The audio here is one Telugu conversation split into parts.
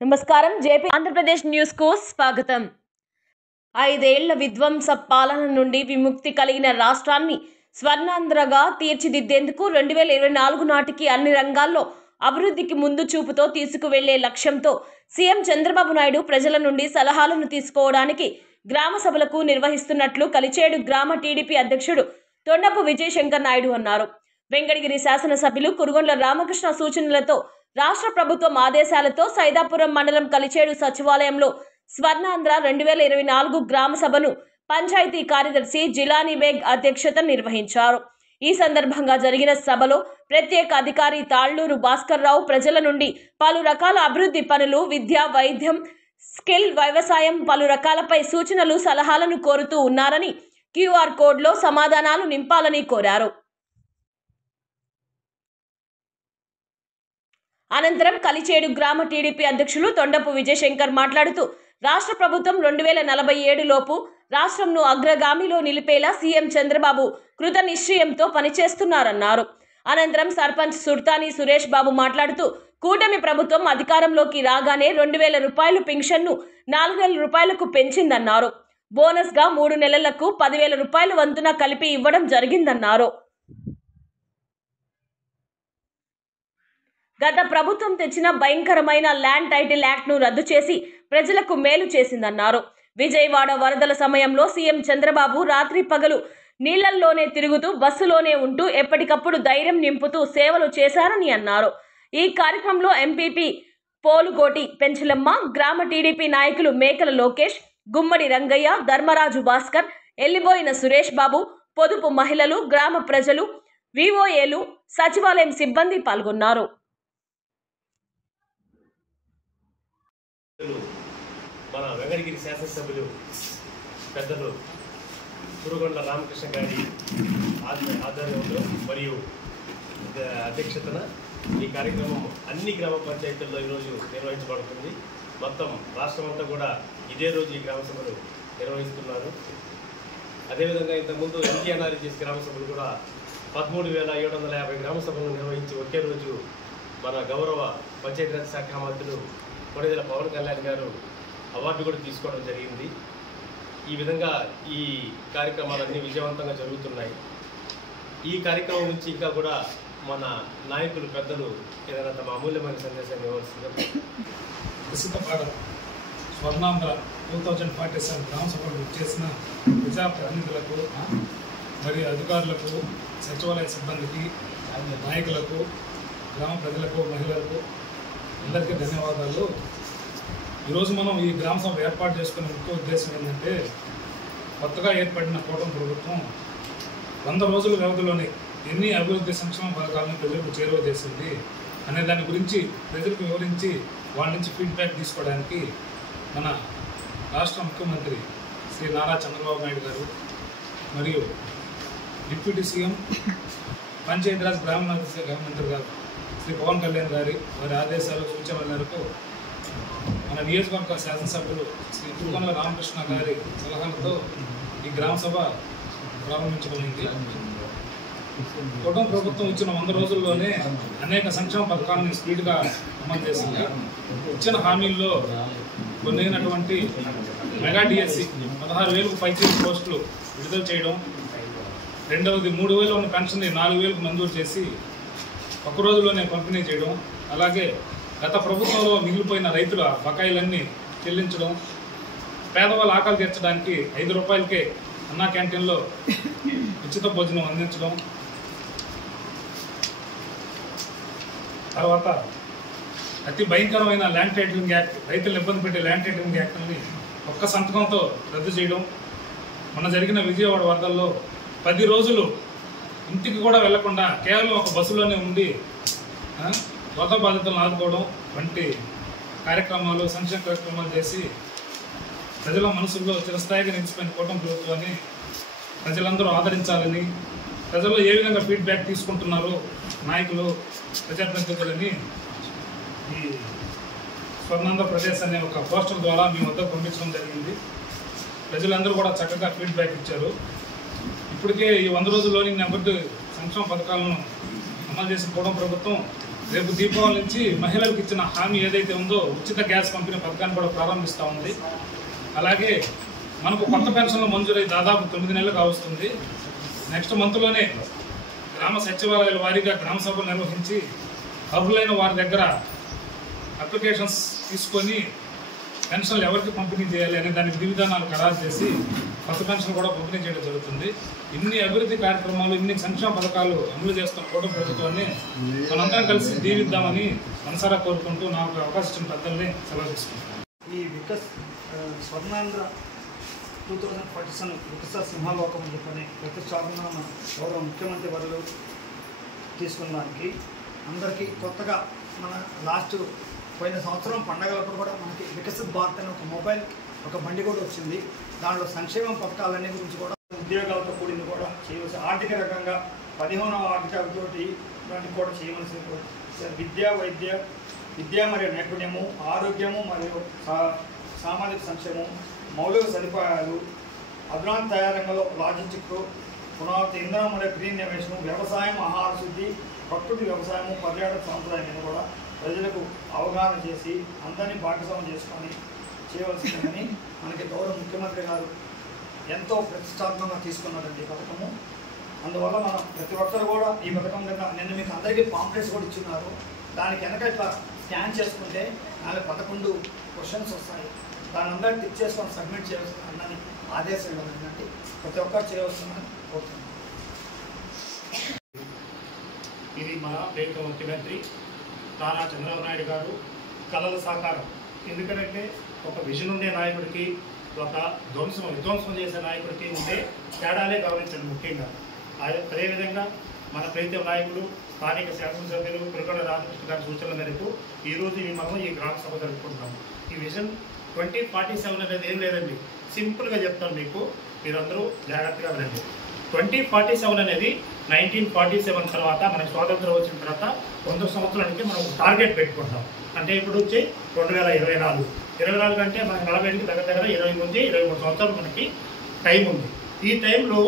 నమస్కారం. జేపీ ఆంధ్రప్రదేశ్ న్యూస్ కు స్వాగతం. 5 ఏళ్ల విధ్వంస పాలన నుండి విముక్తి కలిగిన రాష్ట్రాన్ని స్వర్ణాంధ్రగా తీర్చిదిద్దేందుకు 2024 నాటికి అన్ని రంగాల్లో అభివృద్ధికి ముందు చూపుతో తీసుకువెళ్లే లక్ష్యంతో సీఎం చంద్రబాబు నాయుడు ప్రజల నుండి సలహాలను తీసుకోవడానికి గ్రామ సభలకు నిర్వహిస్తున్నట్లు కలిచేడు గ్రామ టీడీపీ అధ్యక్షుడు తొండపు విజయశంకర్ నాయుడు అన్నారు. వెంకటగిరి శాసనసభ్యులు కురుగొండ్ల రామకృష్ణ సూచనలతో రాష్ట్ర ప్రభుత్వం ఆదేశాలతో సైదాపురం మండలం కలిచేడు సచివాలయంలో స్వర్ణాంధ్ర 2024 గ్రామ సభను పంచాయతీ కార్యదర్శి జిలానీ బేగ్ అధ్యక్షత నిర్వహించారు. ఈ సందర్భంగా జరిగిన సభలో ప్రత్యేక అధికారి తాళ్లూరు భాస్కర్ రావు ప్రజల నుండి పలు రకాల అభివృద్ధి పనులు, విద్య, వైద్యం, స్కిల్, వ్యవసాయం పలు రకాలపై సూచనలు, సలహాలను కోరుతూ ఉన్నారని, క్యూఆర్ కోడ్లో సమాధానాలు నింపాలని కోరారు. అనంతరం కలిచేడు గ్రామ టీడీపీ అధ్యక్షులు తొండపు విజయశంకర్ మాట్లాడుతూ రాష్ట్ర ప్రభుత్వం 2047 లోపు రాష్ట్రంను అగ్రగామిలో నిలిపేలా సీఎం చంద్రబాబు కృత నిశ్చయంతో పనిచేస్తున్నారన్నారు. అనంతరం సర్పంచ్ సుర్తాని సురేష్ బాబు మాట్లాడుతూ కూటమి ప్రభుత్వం అధికారంలోకి రాగానే 2000 రూపాయలు పెన్షన్ను 4000 రూపాయలకు పెంచిందన్నారు. బోనస్గా 3 నెలలకు 10,000 రూపాయలు వంతున కలిపి ఇవ్వడం జరిగిందన్నారు. గత ప్రభుత్వం తెచ్చిన భయంకరమైన ల్యాండ్ టైటిల్ యాక్ట్ను రద్దు చేసి ప్రజలకు మేలు చేసిందన్నారు. విజయవాడ వరదల సమయంలో సీఎం చంద్రబాబు రాత్రి పగలు నీళ్లల్లోనే తిరుగుతూ బస్సులోనే ఉంటూ ఎప్పటికప్పుడు ధైర్యం నింపుతూ సేవలు చేశారని అన్నారు. ఈ కార్యక్రమంలో ఎంపీపీ పోలుగోటి పెంచలమ్మ, గ్రామ టీడీపీ నాయకులు మేకల లోకేష్, గుమ్మడి రంగయ్య, ధర్మరాజు భాస్కర్, ఎల్లిబోయిన సురేష్ బాబు, పొదుపు మహిళలు, గ్రామ ప్రజలు, విఓఏలు, సచివాలయం సిబ్బంది పాల్గొన్నారు. మన వెంకటగిరి శాసనసభ్యులు పెద్దలు కురుగొండ్ల రామకృష్ణ గారి ఆధ్వర్యంలో మరియు అధ్యక్షతన ఈ కార్యక్రమం అన్ని గ్రామ పంచాయతీల్లో ఈరోజు నిర్వహించబడుతుంది. మొత్తం రాష్ట్రం అంతా కూడా ఇదే రోజు ఈ గ్రామ సభలు నిర్వహిస్తున్నారు. అదేవిధంగా ఇంతకుముందు ఎన్టీఆర్ఆర్జీఎస్ గ్రామ సభలు కూడా 13,750 గ్రామ సభలను నిర్వహించి ఒకే రోజు మన గౌరవ పంచాయతీరాజ్ శాఖ మంత్రులు కొణిదెల పవన్ కళ్యాణ్ గారు అవార్డు కూడా తీసుకోవడం జరిగింది. ఈ విధంగా ఈ కార్యక్రమాలన్నీ విజయవంతంగా జరుగుతున్నాయి. ఈ కార్యక్రమం నుంచి ఇంకా కూడా మన నాయకులు పెద్దలు ఏదైనా తమ అమూల్యమైన సందేశాన్ని ఇవ్వాల్సిందిగా. ప్రసిద్ధ పాఠం స్వర్ణాంధ్ర 2047 గ్రామ సభలు చేసిన ప్రజాప్రతినిధులకు మరియు అధికారులకు, సచివాలయ సిబ్బందికి, నాయకులకు, గ్రామ ప్రజలకు, మహిళలకు అందరికీ ధన్యవాదాలు. ఈరోజు మనం ఈ గ్రామ సభ ఏర్పాటు చేసుకునే ముఖ్య ఉద్దేశం ఏంటంటే, కొత్తగా ఏర్పడిన కూటమి ప్రభుత్వం 100 రోజుల వ్యవధిలోనే ఎన్ని అభివృద్ధి సంక్షేమ పథకాలను ప్రజలకు చేరువ చేసింది అనే దాని గురించి ప్రజలకు వివరించి వాళ్ళ నుంచి ఫీడ్బ్యాక్ తీసుకోవడానికి మన రాష్ట్ర ముఖ్యమంత్రి శ్రీ నారా చంద్రబాబు నాయుడు గారు మరియు డిప్యూటీ సీఎం పంచాయతీరాజ్ గ్రామీణాభివృద్ధి శాఖ మంత్రి గారు శ్రీ పవన్ కళ్యాణ్ గారి వారి ఆదేశాలు, సూచనల మేరకు మన నియోజకవర్గ శాసనసభ్యులు శ్రీ కురుగొండ్ల రామకృష్ణ గారి సలహాలతో ఈ గ్రామ సభ ప్రారంభించబడింది. కూటమి ప్రభుత్వం ఇచ్చిన 100 రోజుల్లోనే అనేక సంక్షేమ పథకాలను స్పీడ్గా అమలు చేసింది. ఇచ్చిన హామీల్లో కొన్నైనటువంటి మెగా డిఎస్సి 16,000కు పైకి పోస్టులు విడుదల చేయడం, రెండవది 3,000 ఉన్న పెన్షన్ని 4,000కు మంజూరు చేసి ఒక్క రోజులోనే పంపిణీ చేయడం, అలాగే గత ప్రభుత్వంలో మిగిలిపోయిన రైతుల బకాయిలన్నీ చెల్లించడం, పేదవాళ్ళ ఆకలి తీర్చడానికి 5 రూపాయలకే అన్నా క్యాంటీన్లో ఉచిత భోజనం అందించడం, తర్వాత అతి భయంకరమైన ల్యాండ్ టైటిలింగ్ యాక్ట్, రైతులను ఇబ్బంది పెట్టే ల్యాండ్ టైటిలింగ్ యాక్ట్ని ఒక్క సంతకంతో రద్దు చేయడం, మొన్న జరిగిన విజయవాడ వరదల్లో 10 రోజులు ఇంటికి కూడా వెళ్లకుండా కేవలం ఒక బస్సులోనే ఉండి వరద బాధితులను ఆదుకోవడం వంటి కార్యక్రమాలు, సంక్షేమ కార్యక్రమాలు చేసి ప్రజల మనసుల్లో చిరస్థాయిగా నిలిచిపోయిన కూటమి ప్రభుత్వాన్ని ప్రజలందరూ ఆదరించాలని, ప్రజల్లో ఏ విధంగా ఫీడ్బ్యాక్ తీసుకుంటున్నారో నాయకులు, ప్రజాప్రతినిధులని ఈ స్వర్ణాంధ్రప్రదేశ్ అనే ఒక పోస్టర్ ద్వారా మీ వద్దకు పంపించడం జరిగింది. ప్రజలందరూ కూడా చక్కగా ఫీడ్బ్యాక్ ఇచ్చారు. ఇప్పటికే ఈ 100 రోజుల్లోని అభివృద్ధి సంక్షేమ పథకాలను అమలు చేసిన కూటమి ప్రభుత్వం రేపు దీపావళి నుంచి మహిళలకు ఇచ్చిన హామీ ఏదైతే ఉందో ఉచిత గ్యాస్ పంపిణీ పథకాన్ని కూడా ప్రారంభిస్తూ ఉంది. అలాగే మనకు కొత్త పెన్షన్లు మంజూరై దాదాపు 9 నెలలు కావస్తుంది. నెక్స్ట్ మంత్లోనే గ్రామ సచివాలయాల వారీగా గ్రామ సభలు నిర్వహించి అర్హులైన వారి దగ్గర అప్లికేషన్స్ తీసుకొని పెన్షన్లు ఎవరికి పంపిణీ చేయాలి అనే దానికి విధివిధానాలు ఖరారు చేసి కొత్త పెన్షన్ కూడా పంపిణీ చేయడం జరుగుతుంది. ఇన్ని అభివృద్ధి కార్యక్రమాలు, ఇన్ని సంక్షేమ పథకాలు అమలు చేస్తున్న కూటమి ప్రభుత్వాన్ని మనందరం కలిసి దీవిద్దామని మనసారా కోరుకుంటూ నాకు అవకాశం ఇచ్చిన పెద్దల్ని సెలవు తీసుకుంటాను. ఈ స్వర్ణాంధ్ర 2047 వికస సింహాలోకం అని చెప్పని ప్రతిష్టాపన గౌరవ ముఖ్యమంత్రి వర్యులు తీసుకున్న దానికి అందరికీ కొత్తగా మన పోయిన సంవత్సరం పండగలప్పుడు కూడా మనకి వికసిత్ భారత్ అనే ఒక మొబైల్ ఒక బండి కూడా వచ్చింది. దాంట్లో సంక్షేమ పథకాలన్నీ గురించి కూడా ఉద్యోగాలతో కూడింది కూడా చేయవలసి ఆర్థిక రకంగా 15వ ఆర్థిక అభివృద్ధి దానికి కూడా చేయవలసి విద్య మరియు నైపుణ్యము, ఆరోగ్యము మరియు సామాజిక సంక్షేమం, మౌలిక సదుపాయాలు, అభివృద్ధి తయారు రంగంలో లాజిస్టిక్, పునరావృత ఇంధనం మరియు గ్రీన్ ఇన్నోవేషన్, వ్యవసాయం, ఆహార శుద్ధి, ప్రకృతి వ్యవసాయము, పర్యాటక సాంప్రదాయం మీద కూడా ప్రజలకు అవగాహన చేసి అందరినీ భాగస్వామ్యం చేసుకొని చేయవలసిందని మనకి గౌరవ ముఖ్యమంత్రి గారు ఎంతో ప్రతిష్టాత్మకంగా తీసుకున్నారండి ఈ పథకము. అందువల్ల మనం ప్రతి ఒక్కరు కూడా ఈ పథకం కింద నిన్న మీకు అందరికీ పాంప్లెట్స్ కూడా ఇచ్చున్నారు. దానికి వెనక ఇట్లా స్కాన్ చేసుకుంటే 11 క్వశ్చన్స్ వస్తాయి. దాని అందరూ టిక్ చేసుకొని సబ్మిట్ చేయవలసిందని ఆదేశం ఇవ్వాలండి. ప్రతి ఒక్కరు చేయవలసిందని కోరుతున్నాను. ఇది మన ప్రియతమ ముఖ్యమంత్రి నారా చంద్రబాబు నాయుడు గారు కళల సాకారం. ఎందుకంటే ఒక విజన్ ఉండే నాయకుడికి, ఒక విధ్వంసం చేసే నాయకుడికి ఉండే తేడాలే గమనించండి ముఖ్యంగా. అదేవిధంగా మన ప్రియతమ నాయకుడు స్థానిక శాసనసభ్యులు పురకొండ రామకృష్ణ గారి సూచనల మేరకు ఈరోజు మనం ఈ గ్రామ సభ జరుపుకుంటున్నాము. ఈ విజన్ 2047 అనేది ఏం లేదండి, సింపుల్గా చెప్తాను మీకు, మీరందరూ జాగ్రత్తగా వినండి. 2047 అనేది 1947 తర్వాత మనకు స్వాతంత్రం వచ్చిన తర్వాత 100 సంవత్సరానికి మనం టార్గెట్ పెట్టుకుంటాం. అంటే ఇప్పుడు వచ్చి 2024 అంటే మనకి 40 దగ్గర 20 నుంచి 23 సంవత్సరాలు మనకి టైం ఉంది. ఈ టైంలో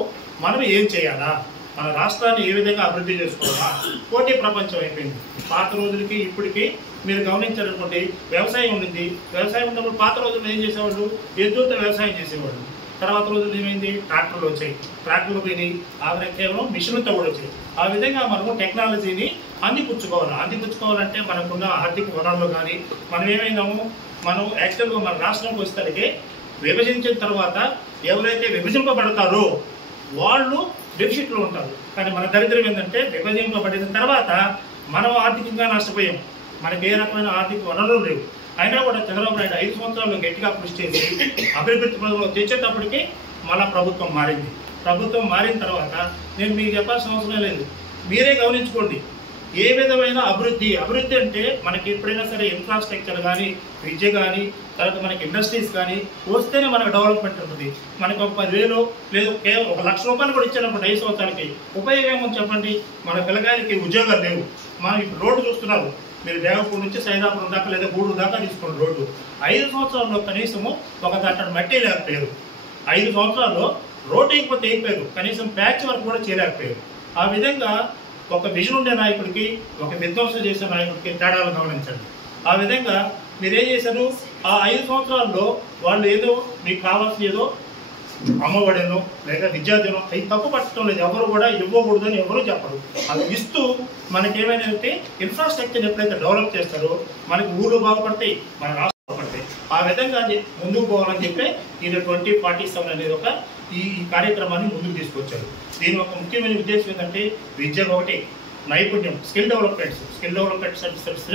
మనం ఏం చేయాలా, మన రాష్ట్రాన్ని ఏ విధంగా అభివృద్ధి చేసుకోవాలా? పోటీ ప్రపంచం అయిపోయింది. పాత రోజులకి ఇప్పటికి మీరు గమనించాలనుకోండి, వ్యవసాయం ఉండింది. వ్యవసాయం ఉన్నప్పుడు పాత రోజుల్లో ఏం చేసేవాళ్ళు, ఎద్దులతో వ్యవసాయం చేసేవాళ్ళు. తర్వాత రోజులు ఏమైంది, ట్రాక్టర్లు వచ్చాయి, ట్రాక్టర్లు పోయినాయి, ఆవిడ కేవలం మిషన్లతో కూడా వచ్చాయి. ఆ విధంగా మనము టెక్నాలజీని అందిపుచ్చుకోవాలంటే మనకున్న ఆర్థిక వనరులు కానీ మనం ఏమైనాము, మనం యాక్చువల్గా మన రాష్ట్రంకి వచ్చేసరికి విభజించిన తర్వాత ఎవరైతే విభజింపబడతారో వాళ్ళు డెఫిసిట్లో ఉంటారు. కానీ మన దరిద్రం ఏంటంటే విభజింపబడిన తర్వాత మనం ఆర్థికంగా నష్టపోయాం. మనకి ఏ రకమైన ఆర్థిక వనరులు లేవు. అయినా కూడా చంద్రబాబు నాయుడు 5 సంవత్సరాల్లో గట్టిగా కృషి చేసి అభివృద్ధి పథకంలో తెచ్చేటప్పటికి మళ్ళా ప్రభుత్వం మారింది. ప్రభుత్వం మారిన తర్వాత నేను మీకు చెప్పాల్సిన అవసరం లేదు, మీరే గమనించుకోండి. ఏ విధమైన అభివృద్ధి అంటే మనకి ఎప్పుడైనా సరే ఇన్ఫ్రాస్ట్రక్చర్ కానీ, విద్య కానీ, తర్వాత మనకి ఇండస్ట్రీస్ కానీ వస్తేనే మనకు డెవలప్మెంట్ ఉంటుంది. మనకు ఒక 10,000 లేదు కేవలం 1,00,000 రూపాయలు కూడా ఇచ్చినప్పుడు 5 సంవత్సరాలకి ఉపయోగం ఏమని చెప్పండి. మన పిల్లకాయలకి ఉద్యోగాలు లేవు. మనం ఇప్పుడు రోడ్డు చూస్తున్నారు, మీరు దేవపూర్ నుంచి సైదాపురం దాకా లేదా గూడూరు దాకా తీసుకోండి రోడ్డు. 5 సంవత్సరాల్లో కనీసము ఒక గంట మట్టి లేకపోయారు. 5 సంవత్సరాల్లో రోడ్డు అయిపోతే అయిపోయారు, కనీసం ప్యాచ్ వరకు కూడా చేయలేకపోయారు. ఆ విధంగా ఒక విజన్ ఉండే నాయకుడికి, ఒక విధ్వంసం చేసే నాయకుడికి తేడాలు గమనించండి. ఆ విధంగా మీరేం చేశారు, ఆ 5 సంవత్సరాల్లో వాళ్ళు ఏదో మీకు కావాల్సిన ఏదో అమ్మఒడినో లేదా విద్యార్థినో అవి తప్పు పట్టడం లేదు. ఎవరు కూడా ఇవ్వకూడదు అని ఎవరు చెప్పరు. అది ఇస్తూ మనకేమైనా ఇన్ఫ్రాస్ట్రక్చర్ ఎప్పుడైతే డెవలప్ చేస్తారో మనకి ఊళ్ళు బాగుపడతాయి, మన రాష్ట్రం బాగుపడతాయి. ఆ విధంగా ముందుకు పోవాలని చెప్పి ఇది 2047 అనేది ఒక ఈ కార్యక్రమాన్ని ముందుకు తీసుకొచ్చారు. దీని ఒక ముఖ్యమైన ఉద్దేశం ఏంటంటే విద్య ఒకటి, నైపుణ్యం, స్కిల్ డెవలప్మెంట్ సర్వీసెస్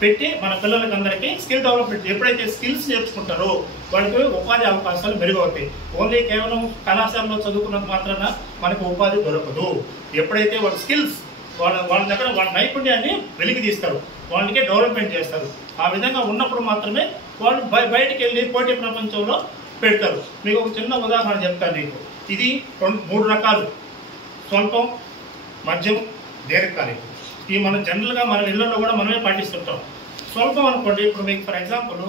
పెట్టి మన పిల్లలకి అందరికీ స్కిల్ డెవలప్మెంట్, ఎప్పుడైతే స్కిల్స్ నేర్చుకుంటారో వాళ్ళకి ఉపాధి అవకాశాలు మెరుగవుతాయి. ఓన్లీ కేవలం కళాశాలలో చదువుకున్నంత మాత్రాన మనకు ఉపాధి దొరకదు. ఎప్పుడైతే వాళ్ళ స్కిల్స్ వాళ్ళ దగ్గర వాళ్ళ నైపుణ్యాన్ని వెలికి తీస్తారు, వాళ్ళకి డెవలప్మెంట్ చేస్తారు. ఆ విధంగా ఉన్నప్పుడు మాత్రమే వాళ్ళు బయటికి వెళ్ళి పోటీ ప్రపంచంలో పెడతారు. మీకు ఒక చిన్న ఉదాహరణ చెప్తాను నీకు. ఇది 3 రకాలు: స్వల్పం, మధ్యం, దీర్ఘకాలికం. ఈ మనం జనరల్గా మన ఇళ్లలో కూడా మనమే పాటిస్తుంటాం. స్వల్పం అనుకోండి, ఇప్పుడు మీకు ఫర్ ఎగ్జాంపుల్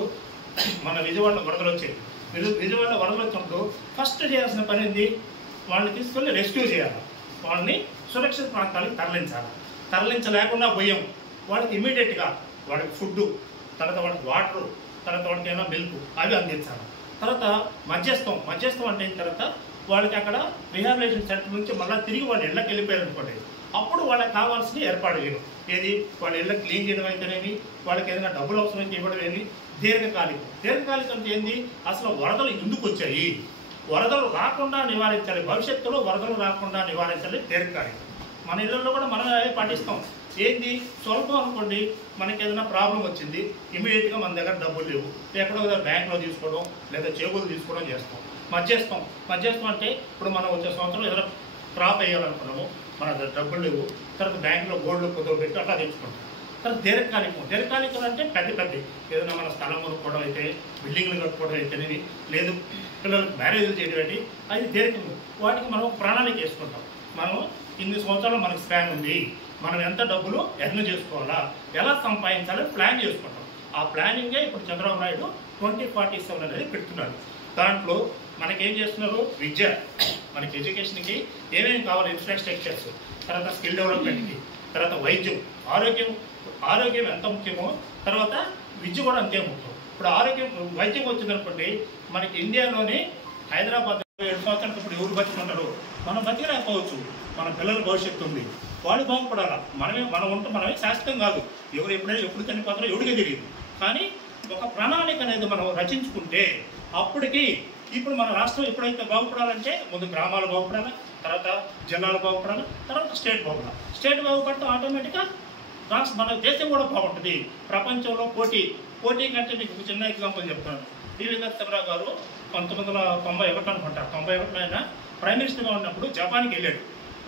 మన విజయవాడలో వరదలు వచ్చాయి. విజయవాడలో వరదలు వచ్చినప్పుడు ఫస్ట్ చేయాల్సిన పని ఏంది, వాళ్ళని తీసుకొని రెస్క్యూ చేయాలి, వాళ్ళని సురక్షిత ప్రాంతాలకు తరలించాలి. తరలించలేకుండా పోయాం. వాళ్ళకి ఇమీడియట్గా వాళ్ళకి ఫుడ్, తర్వాత వాళ్ళకి వాటరు, తర్వాత వాళ్ళకి ఏమైనా మిల్క్ అవి అందించాలి. తర్వాత మధ్యస్థం అంటే తర్వాత వాళ్ళకి అక్కడ రిహాబిలిటేషన్ సెంటర్ నుంచి మళ్ళీ తిరిగి వాళ్ళ ఇళ్ళకి వెళ్ళిపోయారు అనుకోండి, అప్పుడు వాళ్ళకి కావాల్సిన ఏర్పాటు చేయడం. ఏది వాళ్ళ ఇళ్ళకి క్లీన్ చేయడం అయితేనేమి, వాళ్ళకి ఏదైనా డబ్బులు అవసరం ఇవ్వడం ఏమి. దీర్ఘకాలికం అంటే ఏంది, అసలు వరదలు ఎందుకు వచ్చాయి, వరదలు రాకుండా నివారించాలి, భవిష్యత్తులో వరదలు రాకుండా నివారించాలి దీర్ఘకాలికం. మన ఇళ్ళల్లో కూడా మనం పాటిస్తాం. ఏంది స్వల్పం అనుకోండి, మనకి ఏదైనా ప్రాబ్లం వచ్చింది, ఇమీడియట్గా మన దగ్గర డబ్బులు లేవు, ఎక్కడో బ్యాంకులో తీసుకోవడం లేదా చేబులు తీసుకోవడం చేస్తాం. మధ్యస్థం అంటే ఇప్పుడు మనం వచ్చే సంవత్సరం ఏదైనా క్రాప్ వేయాలనుకున్నాము, మన దగ్గర డబ్బులు లేవు, తర్వాత బ్యాంకులో గోల్డ్ కుదురు పెట్టి అట్లా తెచ్చుకుంటాం. తర్వాత దీర్ఘకాలికం అంటే పెద్ద ఏదైనా మన స్థలం కొనుక్కోవడం అయితే, బిల్డింగ్లు కట్టుకోవడం అయితేనేది, లేదు పిల్లలకు మ్యారేజ్లు చేయడం ఏంటి, అది దీర్ఘం. వాటికి మనం ప్రణాళిక వేసుకుంటాం. మనం ఇన్ని సంవత్సరాలు మనకు స్పాన్ ఉంది, మనం ఎంత డబ్బులు ఎర్న్ చేసుకోవాలా, ఎలా సంపాదించాలని ప్లాన్ చేసుకుంటాం. ఆ ప్లానింగే ఇప్పుడు చంద్రబాబు నాయుడు 2047 అనేది పెడుతున్నాడు. దాంట్లో మనకేం చేస్తున్నారు, విద్య, మనకి ఎడ్యుకేషన్కి ఏమేమి కావాలి, ఇన్ఫ్రాస్ట్రక్చర్స్, తర్వాత స్కిల్ డెవలప్మెంట్కి, తర్వాత వైద్యం, ఆరోగ్యం ఎంత ముఖ్యమో తర్వాత విద్య కూడా అంతే ముఖ్యం. ఇప్పుడు వైద్యం వచ్చిందనుకోండి, మనకి ఇండియాలోనే హైదరాబాద్ 7 సంవత్సరాలకు ఇప్పుడు ఎవరు బతుకుంటారు, మనం బతికలేకపోవచ్చు, మన పిల్లల భవిష్యత్తు ఉంది, వాళ్ళు బాగుపడాలా. మనమే శాశ్వతం కాదు, ఎప్పుడు చనిపోతారో ఎవరికే తెలియదు. కానీ ఒక ప్రణాళిక అనేది మనం రచించుకుంటే అప్పటికి ఇప్పుడు మన రాష్ట్రం ఎప్పుడైతే బాగుపడాలంటే ముందు గ్రామాలు బాగుపడాలి, తర్వాత జిల్లాలు బాగుపడాలి, తర్వాత స్టేట్ బాగుపడితే ఆటోమేటిక్గా మన దేశం కూడా బాగుంటుంది. ప్రపంచంలో పోటీ కంటే మీకు ఒక చిన్న ఎగ్జాంపుల్ చెప్తాను. పివి నరసింహరావు గారు 1991 అనుకుంటా, 91 ఆయన ప్రైమ్ మినిస్టర్గా ఉన్నప్పుడు జపాన్కి వెళ్ళాడు.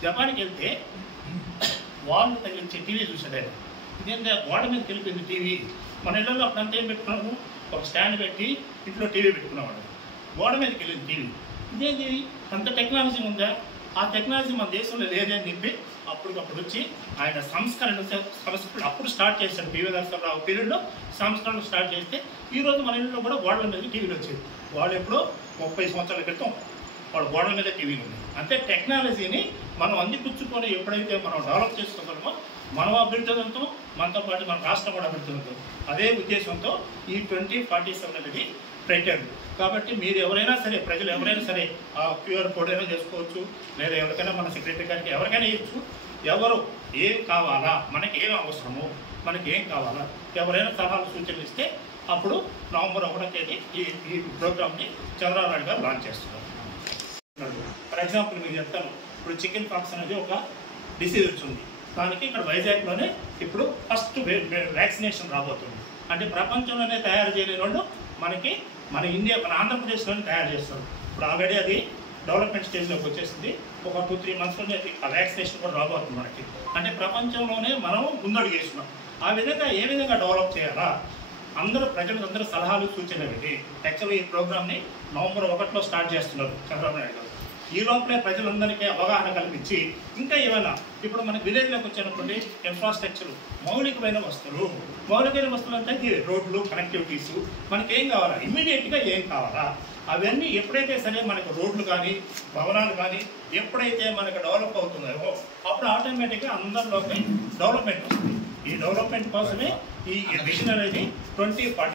జపాన్కి వెళ్తే వాళ్ళు తగిలించే టీవీ చూశాడు ఆయన. ఇదేంటే గోడ మీద తెలిపింది టీవీ. మన ఇళ్ళల్లో అప్పుడంతా ఏం పెట్టుకున్నాము, ఒక స్టాండ్ పెట్టి ఇంట్లో టీవీ పెట్టుకున్నామండి. గోడ మీదకి వెళ్ళింది టీవీ. ఇదేంటి అంత టెక్నాలజీ ఉందా, ఆ టెక్నాలజీ మన దేశంలో లేదని చెప్పి అప్పటికప్పుడు వచ్చి ఆయన సంస్కరణ అప్పుడు స్టార్ట్ చేశాడు. పివి నరసింహరావు పీరియడ్లో సంస్కరణ స్టార్ట్ చేస్తే ఈరోజు మన ఇళ్ళలో కూడా గోడల మీద టీవీలు వచ్చేది. వాళ్ళు ఎప్పుడో 30 సంవత్సరాల క్రితం వాళ్ళు గోడల మీద టీవీలు ఉన్నాయి. అంటే టెక్నాలజీని మనం అందిపుచ్చుకొని ఎప్పుడైతే మనం డెవలప్ చేసుకోగలమో మనం అభివృద్ధి చెందుతాం, మనతో పాటు మన రాష్ట్రం కూడా అభివృద్ధి చెందుతాం. అదే ఉద్దేశంతో ఈ 2047 అనేది పెట్టారు. కాబట్టి మీరు ఎవరైనా సరే, ప్రజలు ఎవరైనా సరే ఆ క్యూఆర్ కోడ్ అయినా చేసుకోవచ్చు, లేదా ఎవరికైనా మన సెక్రటరీ గారికి ఎవరికైనా ఇవ్వచ్చు. ఎవరు ఏం కావాలా, మనకి ఏం అవసరము, మనకి ఏం కావాలా, ఎవరైనా సలహాలు సూచనలు ఇస్తే అప్పుడు నవంబర్ 1వ తేదీ ఈ ప్రోగ్రామ్ని చంద్రబాబు నాయుడు గారు లాంచ్ చేస్తున్నారు. ఫర్ ఎగ్జాంపుల్ మీకు చెప్తాను, ఇప్పుడు చికెన్ పాక్స్ అనేది ఒక డిసీజ్ వచ్చింది. దానికి ఇక్కడ వైజాగ్లోనే ఇప్పుడు ఫస్ట్ వ్యాక్సినేషన్ రాబోతుంది. అంటే ప్రపంచంలోనే తయారు చేయలేని వాళ్ళు మన ఆంధ్రప్రదేశ్లోనే తయారు చేస్తారు. ఇప్పుడు ఆల్రెడీ అది డెవలప్మెంట్ స్టేజ్లోకి వచ్చేసింది. ఒక 2-3 మంత్స్లోనే ఆ వ్యాక్సినేషన్ కూడా రాబోతుంది మనకి. అంటే ప్రపంచంలోనే మనం ముందడుగు వేస్తున్నాం. ఆ విధంగా ఏ విధంగా డెవలప్ చేయాలా, ప్రజలందరూ సలహాలు సూచనలు పెట్టి యాక్చువల్గా ఈ ప్రోగ్రామ్ని నవంబర్ 1 స్టార్ట్ చేస్తున్నారు చంద్రబాబు నాయుడు గారు. ఈ లోపలే ప్రజలందరికీ అవగాహన కల్పించి ఇంకా ఏమైనా ఇప్పుడు మనకి విలేజ్లోకి వచ్చేటప్పుడు ఇన్ఫ్రాస్ట్రక్చర్, మౌలికమైన వస్తువులు అంటే రోడ్లు, కనెక్టివిటీస్, మనకి ఏం కావాలా, ఇమ్మీడియట్గా ఏం కావాలా, అవన్నీ ఎప్పుడైతే సరే మనకు రోడ్లు కానీ భవనాలు కానీ ఎప్పుడైతే మనకు డెవలప్ అవుతున్నాయో అప్పుడు ఆటోమేటిక్గా అందరిలోకి డెవలప్మెంట్ వస్తుంది. ఈ డెవలప్మెంట్ కోసమే ఈ విజన్ అనేది 2040